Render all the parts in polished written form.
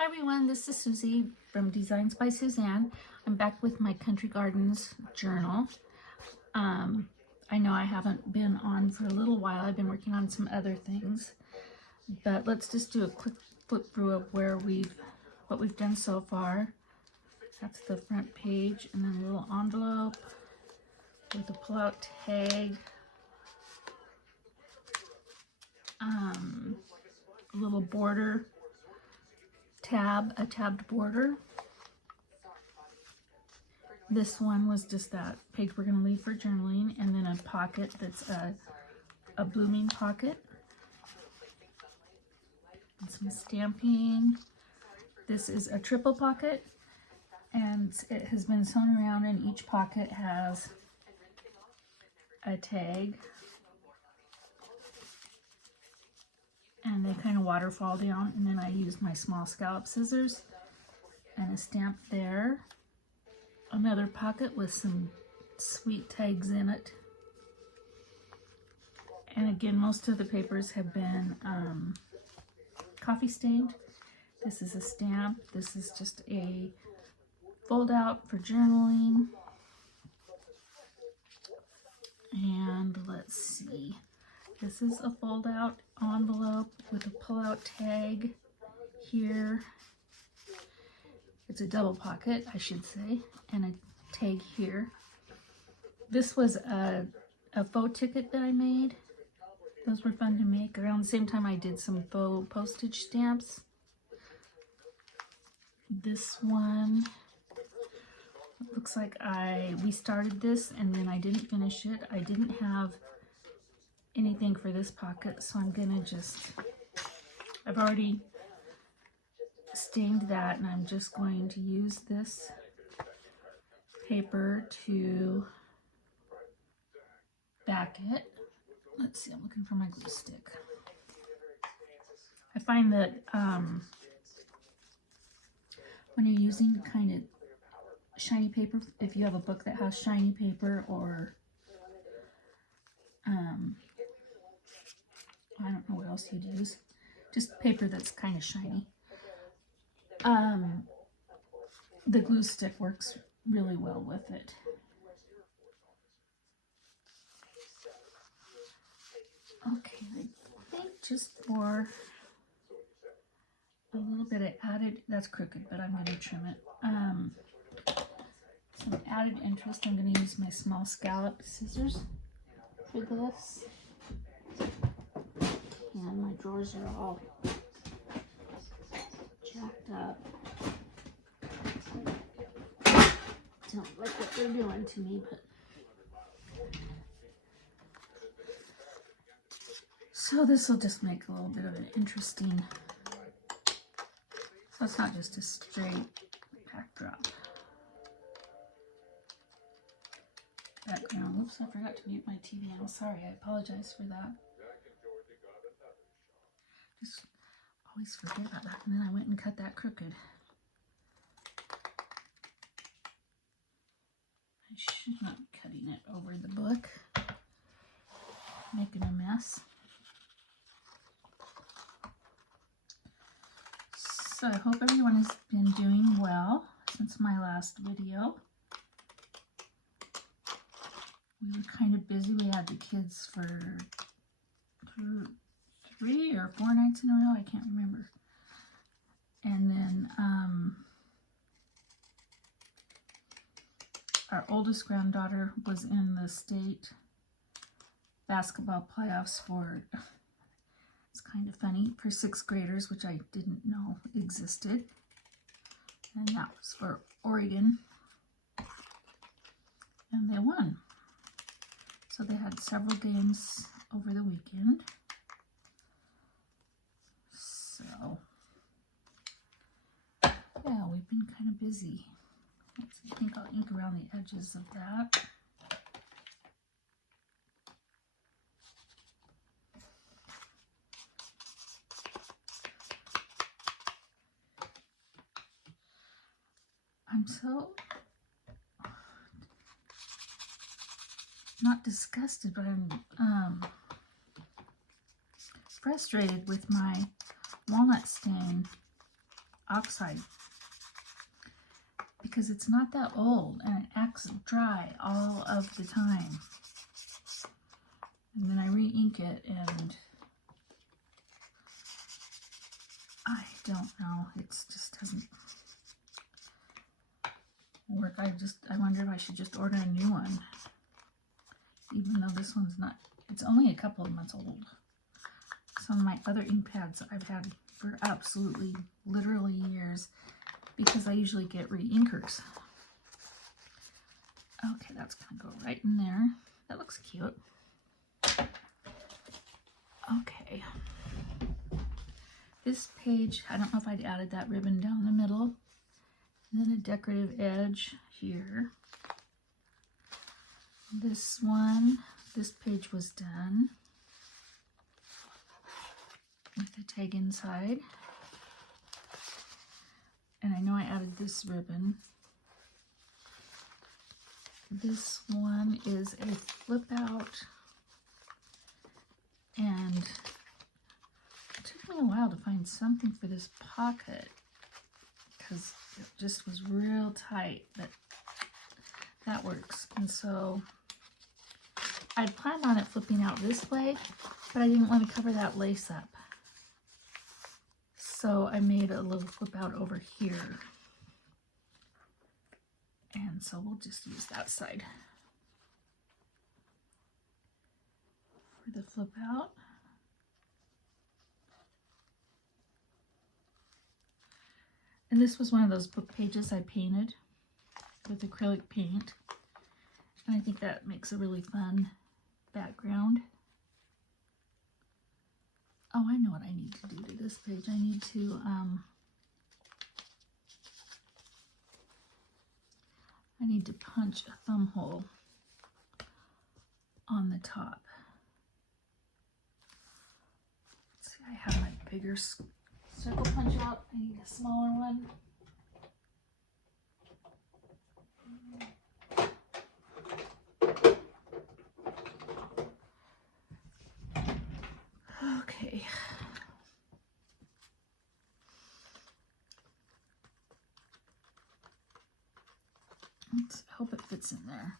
Hi everyone, this is Susie from Designs by Suzanne. I'm back with my Country Gardens journal. I know I haven't been on for a little while. I've been working on some other things, but let's just do a quick flip through of what we've done so far. That's the front page, and then a little envelope with a pull-out tag, a little border tab, a tabbed border. This one was just that page we're going to leave for journaling, and then a pocket that's a blooming pocket. And some stamping. This is a triple pocket, and it has been sewn around, and each pocket has a tag. And they kind of waterfall down, and then I used my small scallop scissors and a stamp there. Another pocket with some sweet tags in it. And again, most of the papers have been coffee stained. This is a stamp. This is just a fold out for journaling. And let's see. This is a fold out envelope with a pull out tag here. It's a double pocket, I should say, and a tag here. This was a faux ticket that I made. Those were fun to make. Around the same time I did some faux postage stamps. This one looks like we started this and then I didn't finish it. I didn't have anything for this pocket, so I'm gonna I've already stained that, and I'm just going to use this paper to back it. Let's see, I'm looking for my glue stick. I find that when you're using kind of shiny paper, if you have a book that has shiny paper, or I don't know what else you'd use, just paper that's kind of shiny, the glue stick works really well with it. Okay, I think just for a little bit I added, that's crooked, but I'm going to trim it. Some added interest, I'm going to use my small scallop scissors for this. And my drawers are all jacked up. Don't like what they're doing to me, but so this will just make a little bit of an interesting, so it's not just a straight backdrop. Background. Oops, I forgot to mute my TV. I'm sorry. I apologize for that. Just always forget about that. And then I went and cut that crooked. I should not be cutting it over the book. Making a mess. So I hope everyone has been doing well since my last video. We were kind of busy. We had the kids for 3 or 4 nights in a row. I can't remember. And then our oldest granddaughter was in the state basketball playoffs for, it's kind of funny, for 6th graders, which I didn't know existed. And that was for Oregon. And they won. So they had several games over the weekend. So, yeah, we've been kind of busy. I think I'll ink around the edges of that. I'm so not disgusted, but I'm frustrated with my walnut stain oxide because it's not that old and it acts dry all of the time. And then I re-ink it and I don't know, it just doesn't work. I wonder if I should just order a new one, even though this one's not, it's only a couple of months old. Some of my other ink pads I've had for absolutely literally years because I usually get re-inkers. Okay, that's gonna go right in there. That looks cute. Okay. This page, I don't know if I'd added that ribbon down the middle. And then a decorative edge here. This one, this page was done with the tag inside. And I know I added this ribbon. This one is a flip out. And it took me a while to find something for this pocket because it just was real tight, but that works. And so I'd planned on it flipping out this way, but I didn't want to cover that lace up. So I made a little flip out over here. And so we'll just use that side for the flip out. And this was one of those book pages I painted with acrylic paint. And I think that makes a really fun background. Oh, I know what I need to do to this page. I need to punch a thumb hole on the top. Let's see, I have my bigger circle punch out. I need a smaller one. Okay. Let's hope it fits in there.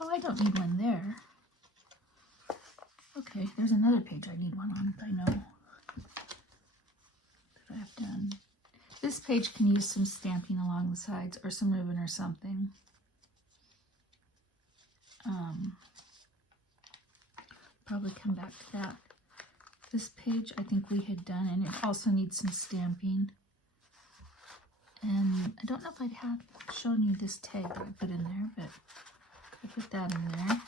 Oh, I don't need one there. Okay, there's another page I need one on, I know, that I've done. This page can use some stamping along the sides or some ribbon or something. Probably come back to that. This page I think we had done, and it also needs some stamping. And I don't know if I'd have shown you this tag that I put in there, but I put that in there.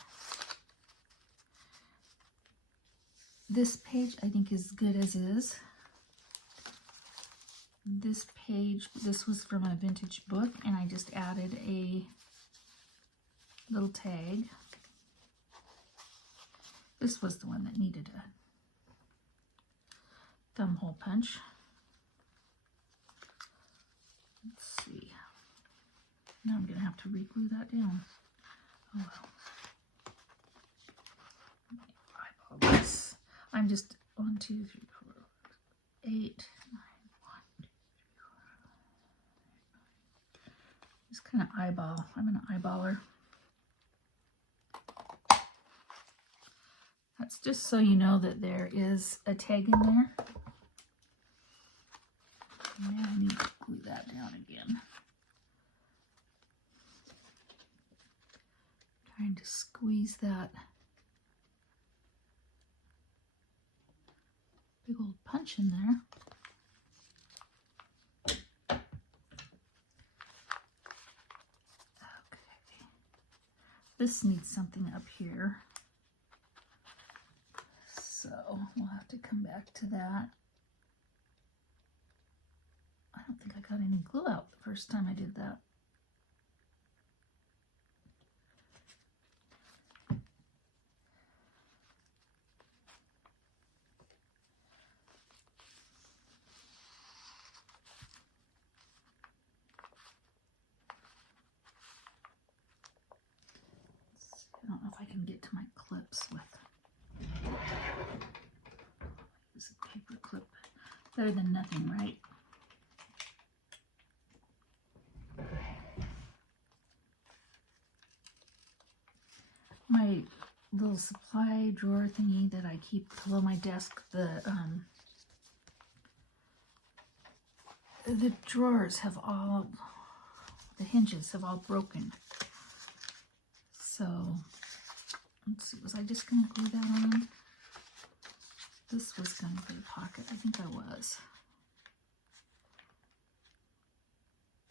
This page I think is good as is. This page, this was from a vintage book, and I just added a little tag. This was the one that needed a thumb hole punch. Let's see. Now I'm going to have to re-glue that down. Oh well. Eyeball this. I'm just 1, 2, 3, 4, 8, 9, 1, 2, 3, 4. Just kind of eyeball. I'm an eyeballer. That's just so you know that there is a tag in there. Now I need to glue that down again. Trying to squeeze that big old punch in there. Okay. This needs something up here. So we'll have to come back to that. I don't think I got any glue out the first time I did that. I don't know if I can get to my clips with use a paper clip. Better than nothing, right? My little supply drawer thingy that I keep below my desk, the drawers have all, the hinges have all broken. So, let's see, was I just going to glue that on? This was going to be a pocket. I think I was.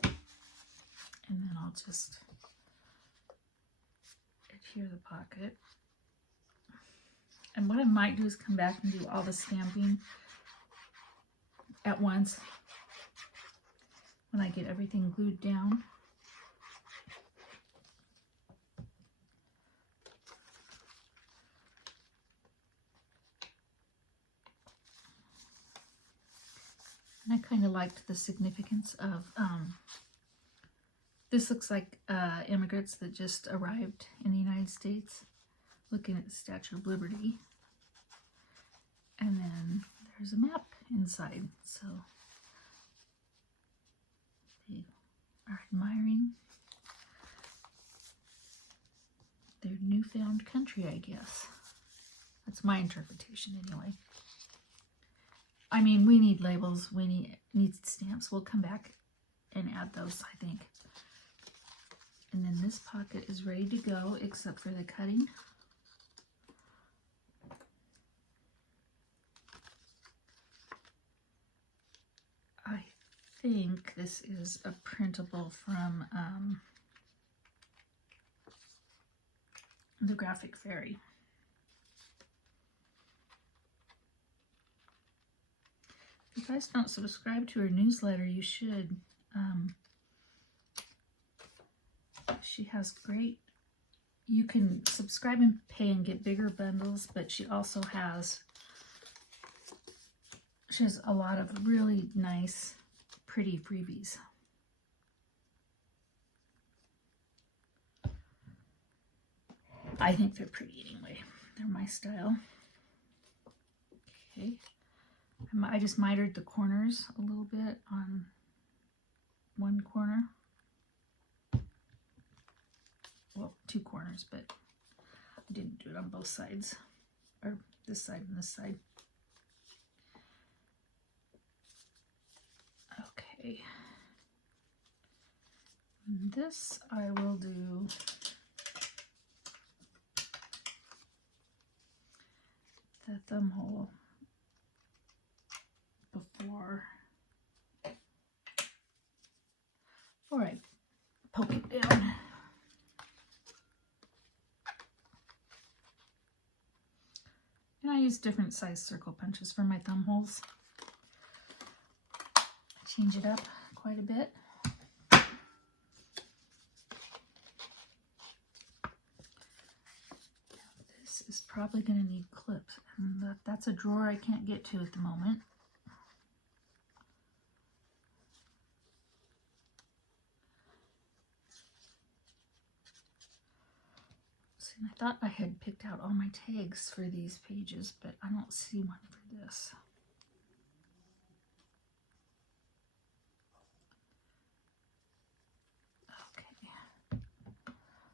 And then I'll just adhere the pocket. And what I might do is come back and do all the stamping at once when I get everything glued down. And I kind of liked the significance of, this looks like immigrants that just arrived in the United States, looking at the Statue of Liberty. And then there's a map inside, so they are admiring their newfound country, I guess. That's my interpretation anyway. I mean, we need labels, we need stamps. We'll come back and add those, I think. And then this pocket is ready to go, except for the cutting. I think this is a printable from the Graphic Fairy. If you guys don't subscribe to her newsletter, you should. She has great, you can subscribe and pay and get bigger bundles, but she also has, a lot of really nice, pretty freebies. I think they're pretty anyway. They're my style. Okay. I just mitered the corners a little bit on one corner. Well, two corners, but I didn't do it on both sides, or this side and this side. Okay. And this I will do the thumb hole before I poke it down. And I use different size circle punches for my thumb holes. Change it up quite a bit. This is probably going to need clips, and that's a drawer I can't get to at the moment. See, I thought I had picked out all my tags for these pages, but I don't see one for this. Okay.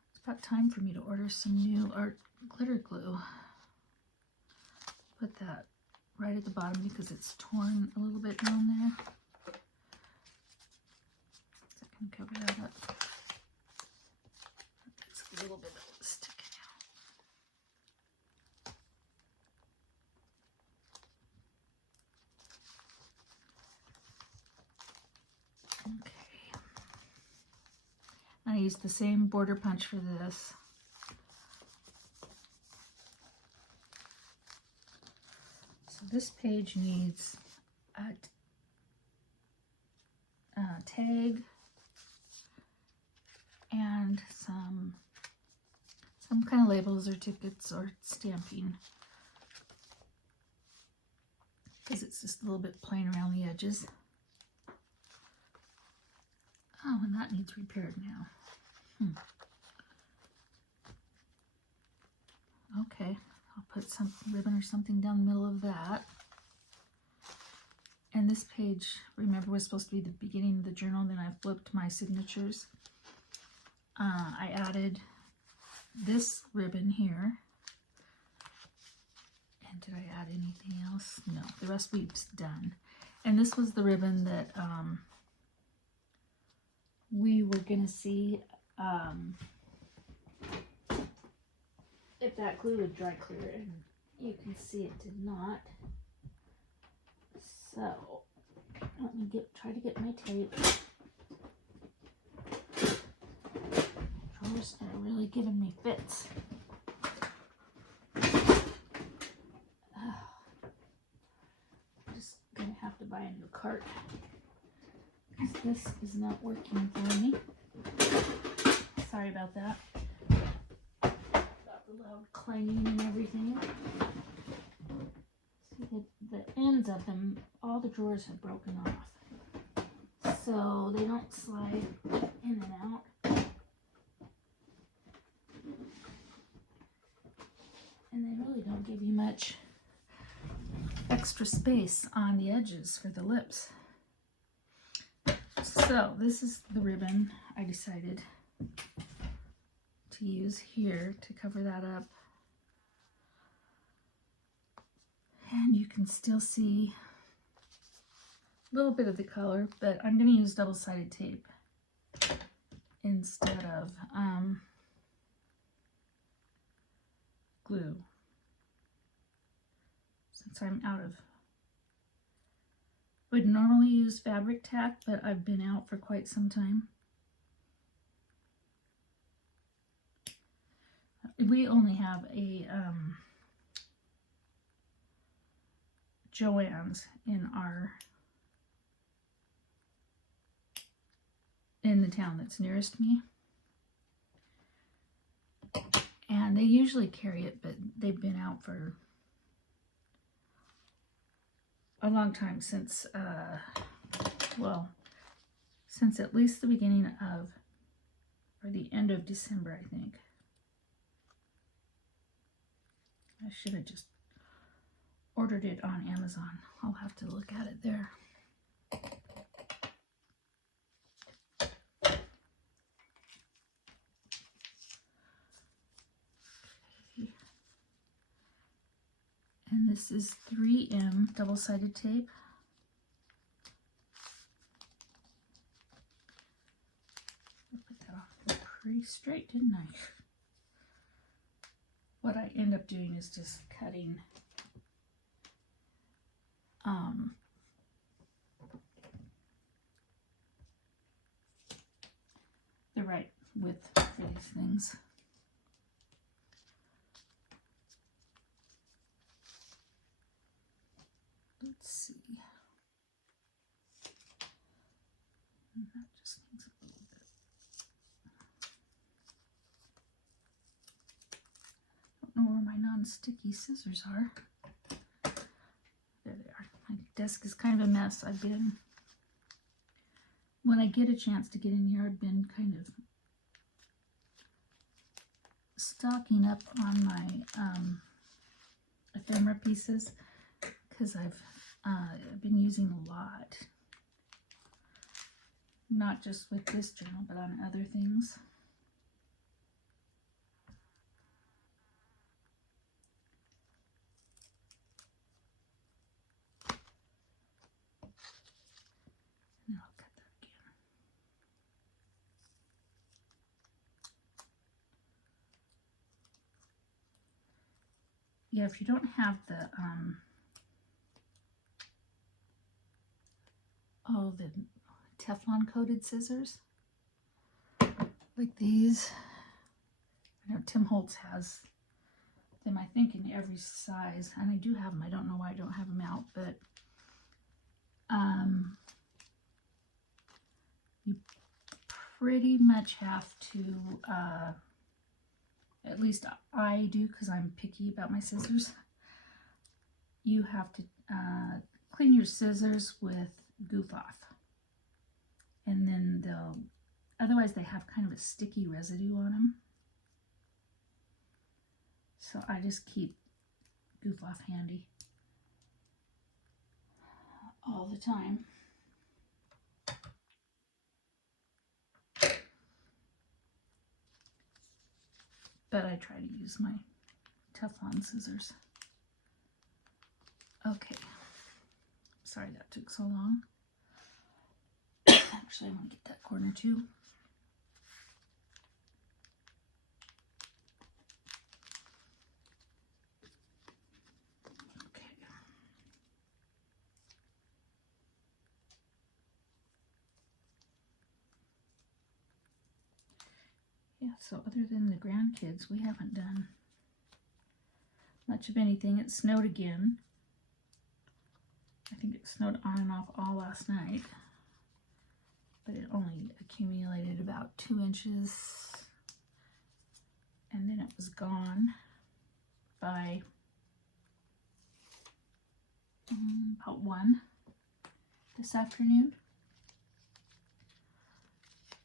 It's about time for me to order some new art glitter glue. Put that right at the bottom because it's torn a little bit down there. So I can cover that up. It's a little bit of sticking out. Okay. I used the same border punch for this. So this page needs a tag and some kind of labels or tickets or stamping, because it's just a little bit plain around the edges. Oh, and that needs repaired now. Okay, I'll put some ribbon or something down the middle of that. And this page, remember, was supposed to be the beginning of the journal. Then I flipped my signatures. I added this ribbon here. And did I add anything else? No, the rest we've done. And this was the ribbon that we were going to see if that glue would dry clear. And you can see it did not. So let me try to get my tape. Drawers are really giving me fits. I'm just gonna have to buy a new cart because this is not working for me. Sorry about that. Got the loud clanging and everything. See, the ends of them, all the drawers have broken off, so they don't slide in and out. And they really don't give you much extra space on the edges for the lips. So this is the ribbon I decided to use here to cover that up. And you can still see a little bit of the color, but I'm going to use double-sided tape instead of glue, since I'm out of, would normally use fabric tack, but I've been out for quite some time. We only have a Joann's in the town that's nearest me, and they usually carry it, but they've been out for a long time, since since at least the beginning of, or the end of December, I think. I should have just ordered it on Amazon. I'll have to look at it there. And this is 3M double-sided tape. I put that off pretty straight, didn't I? What I end up doing is just cutting the right width for these things. Let's see. That just needs a little bit. I don't know where my non-sticky scissors are. There they are. My desk is kind of a mess. When I get a chance to get in here, I've been kind of stocking up on my ephemera pieces, because I've been using a lot, not just with this journal, but on other things. And I'll cut that again. Yeah, if you don't have the the Teflon coated scissors like these, I know Tim Holtz has them, I think, in every size, and I do have them. I don't know why I don't have them out, but you pretty much have to, at least I do, because I'm picky about my scissors. You have to clean your scissors with Goof Off, and then otherwise they have kind of a sticky residue on them. So I just keep Goof Off handy. all the time. But I try to use my Teflon scissors. Okay. Sorry that took so long. Actually, I want to get that corner too. Okay. Yeah, so other than the grandkids, we haven't done much of anything. It snowed again. I think it snowed on and off all last night, but it only accumulated about 2 inches, and then it was gone by about 1 this afternoon.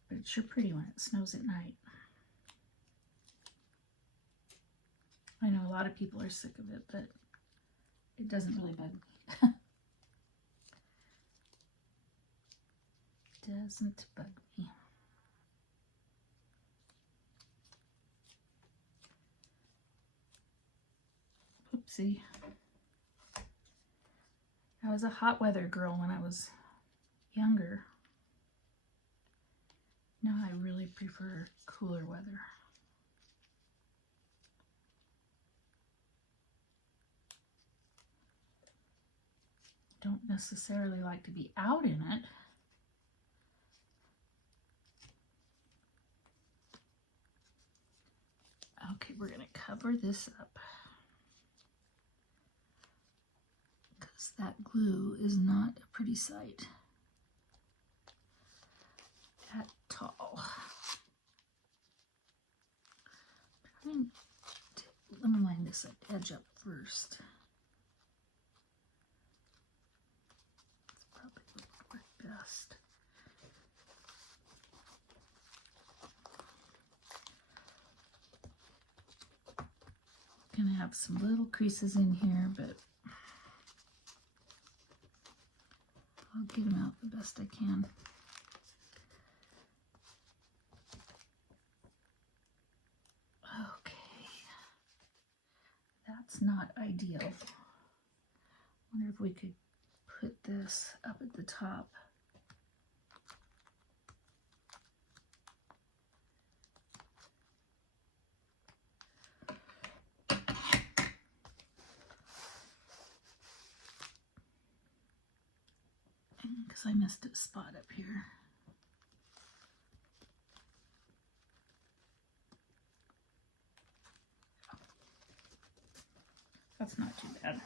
But it's sure pretty when it snows at night. I know a lot of people are sick of it, but it doesn't really bug me. Doesn't bug me. Oopsie. I was a hot weather girl when I was younger. Now I really prefer cooler weather. Don't necessarily like to be out in it. Okay, we're going to cover this up because that glue is not a pretty sight at all. Let me line this edge up first. That's probably what would work best. Gonna have some little creases in here, but I'll get them out the best I can. Okay, that's not ideal. Wonder if we could put this up at the top. Because I missed a spot up here. That's not too bad.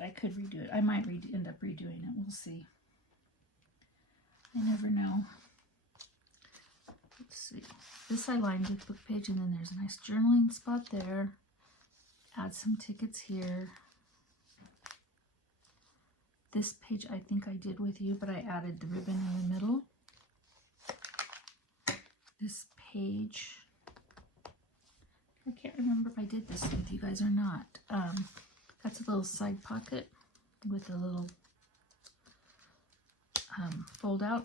I could redo it. I might end up redoing it. We'll see. I never know. Let's see. This I lined with book page, and then there's a nice journaling spot there. Add some tickets here. This page I think I did with you, but I added the ribbon in the middle. This page, I can't remember if I did this with you guys or not. That's a little side pocket with a little fold out.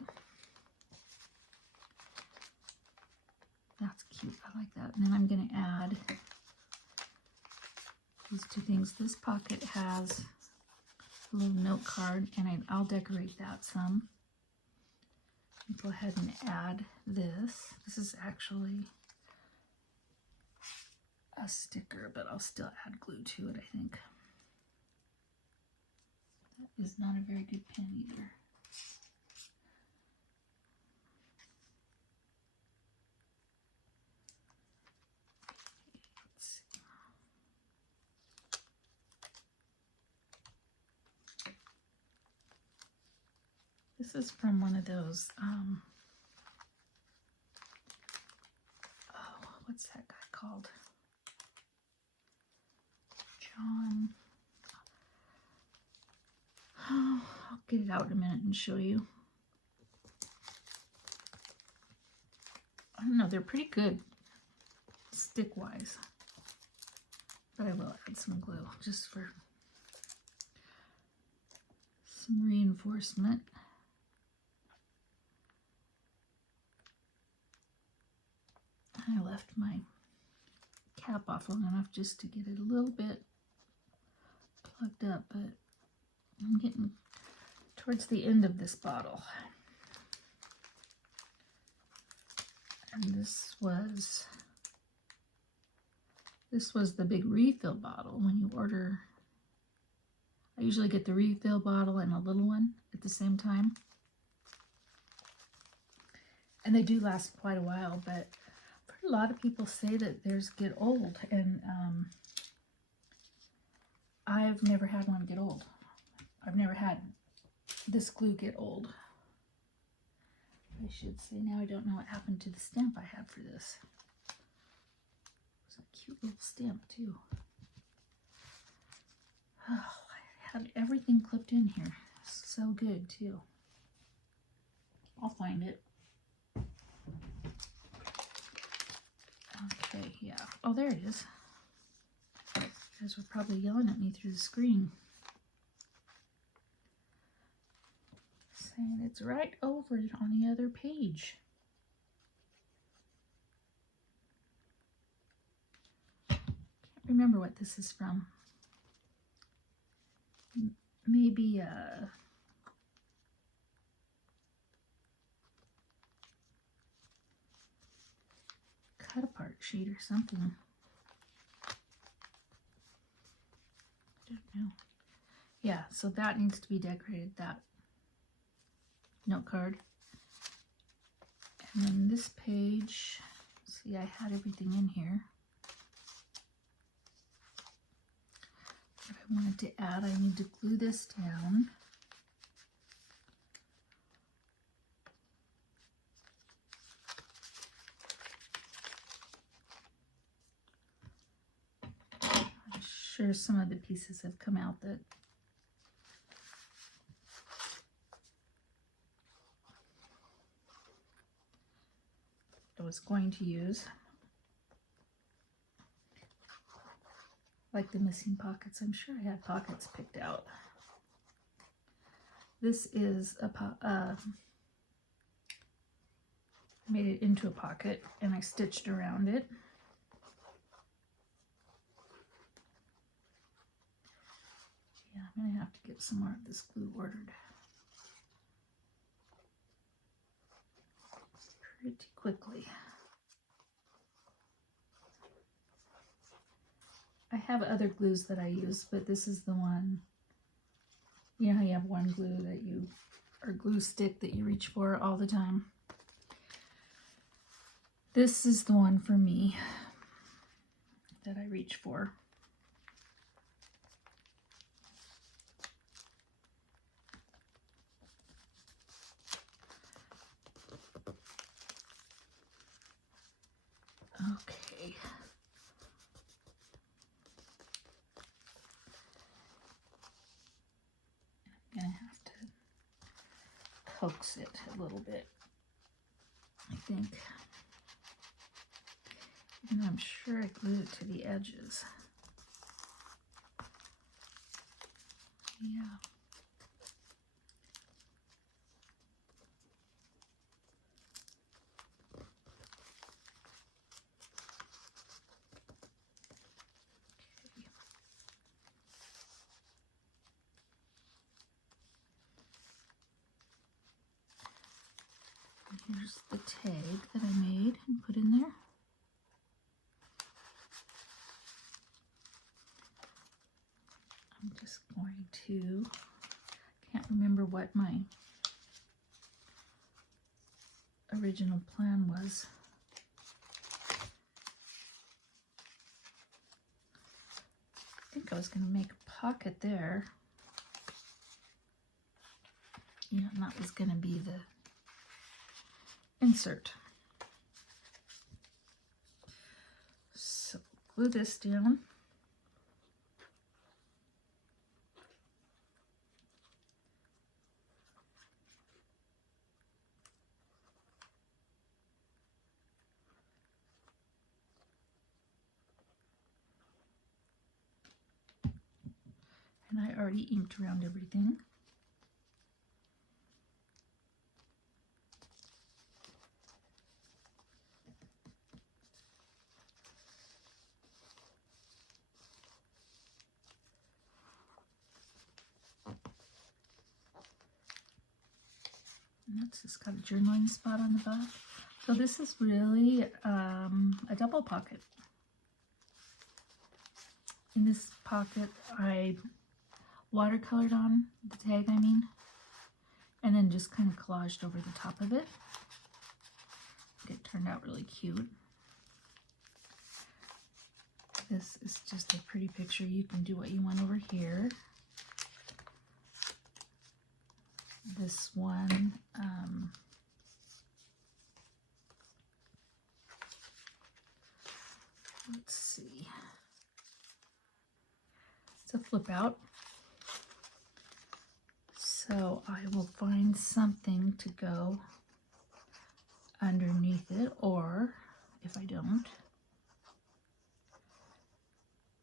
That's cute. I like that. And then I'm going to add these two things. This pocket has a little note card, and I'll decorate that some. Go ahead and add this. This is actually a sticker, but I'll still add glue to it, I think. That is not a very good pen either. Let's see. This is from one of those, oh, what's that guy called? John. Oh, I'll get it out in a minute and show you. I don't know, they're pretty good stick-wise, but I will add some glue just for some reinforcement. I left my cap off long enough just to get it a little bit plugged up, but I'm getting towards the end of this bottle. And this was the big refill bottle. When you order, I usually get the refill bottle and a little one at the same time. And they do last quite a while, but I've heard a lot of people say that theirs get old, and I've never had one get old. I've never had this glue get old. I should say, now I don't know what happened to the stamp I had for this. It's a cute little stamp too. Oh, I had everything clipped in here. So good too. I'll find it. Okay, yeah. Oh, there it is. You guys were probably yelling at me through the screen, saying it's right over it on the other page. Can't remember what this is from. Maybe a cut apart sheet or something. I don't know. Yeah, so that needs to be decorated, that note card. And then this page, see, I had everything in here. What I wanted to add, I need to glue this down. I'm sure some of the pieces have come out that I was going to use. Like the missing pockets. I'm sure I had pockets picked out. This is I made it into a pocket and I stitched around it. Yeah, I'm gonna have to get some more of this glue ordered pretty quickly. I have other glues that I use, but this is the one. You know how you have one glue that you, or glue stick that you reach for all the time? This is the one for me that I reach for. Okay. I'm gonna have to coax it a little bit, I think. And I'm sure I glued it to the edges. Yeah. Here's the tag that I made and put in there. I'm just going to, can't remember what my original plan was. I think I was going to make a pocket there. Yeah, and that was going to be the insert. So glue this down. And I already inked around everything. that's just got a journaling spot on the back. So this is really a double pocket. In this pocket, I watercolored on the tag, and then just kind of collaged over the top of it. It turned out really cute. This is just a pretty picture. You can do what you want over here. This one, let's see. It's a flip out. So I will find something to go underneath it, or if I don't,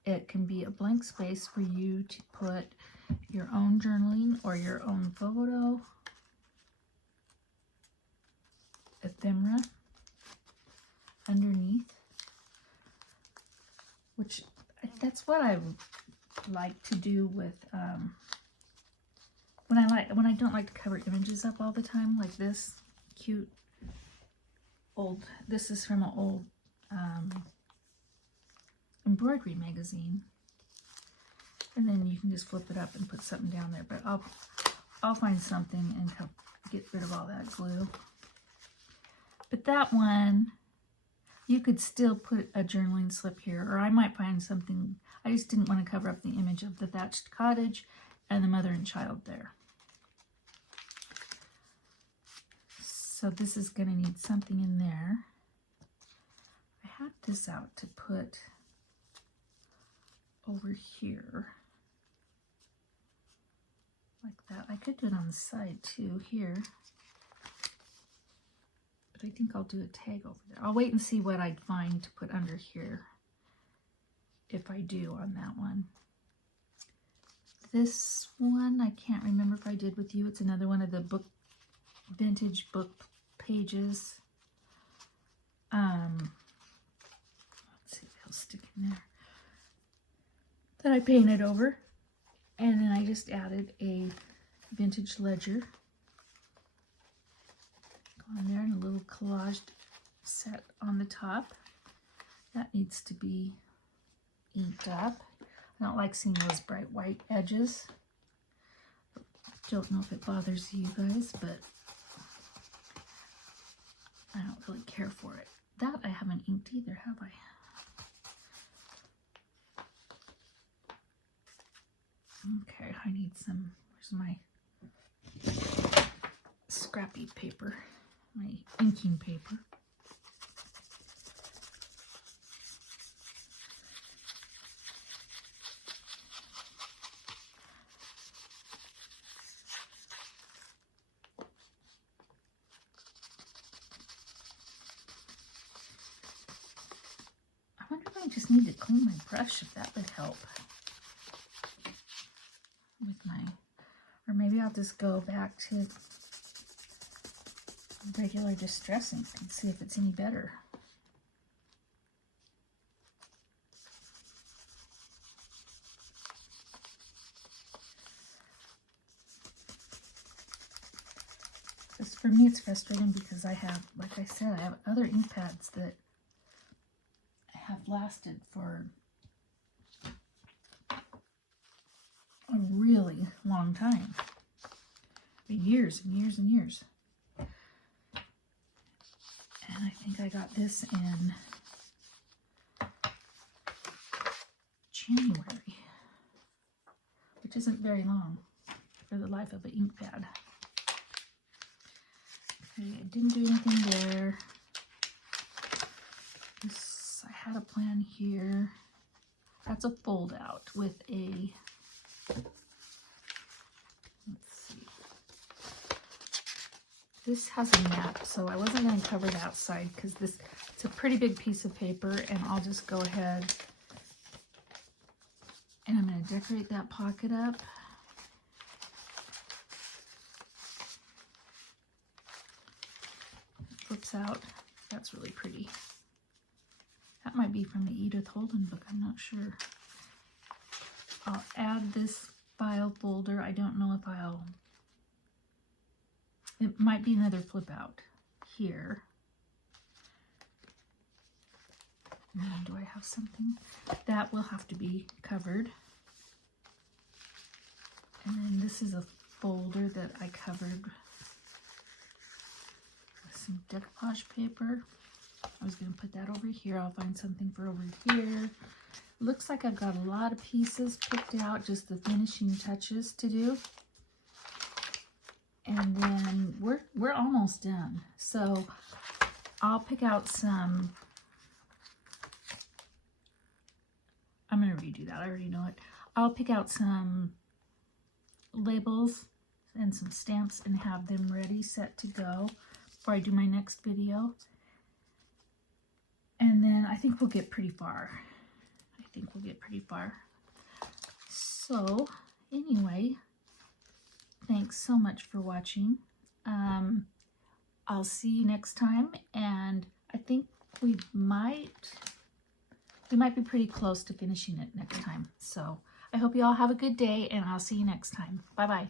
it can be a blank space for you to put your own journaling or your own photo, ephemera underneath, which that's what I like to do with when I don't like to cover images up all the time, like this cute old, this is from an old embroidery magazine, and then you can just flip it up and put something down there, but I'll find something and get rid of all that glue. But that one, you could still put a journaling slip here, or I might find something. I just didn't want to cover up the image of the thatched cottage and the mother and child there. So this is going to need something in there. I had this out to put over here, like that. I could do it on the side too, here. But I think I'll do a tag over there. I'll wait and see what I'd find to put under here, if I do on that one. This one, I can't remember if I did with you. It's another one of the vintage book pages. Let's see if it'll stick in there. That I painted over. And then I just added a vintage ledger on there, and a little collaged set on the top. That needs to be inked up. I don't like seeing those bright white edges. Don't know if it bothers you guys, but I don't really care for it. That I haven't inked either, have I? Okay, I need some, where's my scrappy paper, my inking paper. I wonder if I just need to clean my brush, if that would help. With my, or maybe I'll just go back to regular distress ink and see if it's any better. Because for me it's frustrating because I have, like I said, I have other ink pads that have lasted for a really long time. Years and years and years. And I think I got this in January, which isn't very long for the life of an ink pad. Okay, I didn't do anything there. This, I had a plan here. That's a fold out with a, let's see. This has a map, so I wasn't going to cover the outside because this, it's a pretty big piece of paper, and I'll just go ahead and I'm going to decorate that pocket up. Flips out. That's really pretty. That might be from the Edith Holden book, I'm not sure. I'll add this file folder. I don't know if it might be another flip out here. And do I have something? That will have to be covered. And then this is a folder that I covered with some decoupage paper. I was going to put that over here. I'll find something for over here. Looks like I've got a lot of pieces picked out, just the finishing touches to do. And then we're almost done. So I'll pick out some. I'm going to redo that. I already know it. I'll pick out some labels and some stamps and have them ready, set to go before I do my next video. And then I think we'll get pretty far. So anyway, thanks so much for watching. I'll see you next time, and I think we might be pretty close to finishing it next time. So I hope you all have a good day, and I'll see you next time. Bye-bye.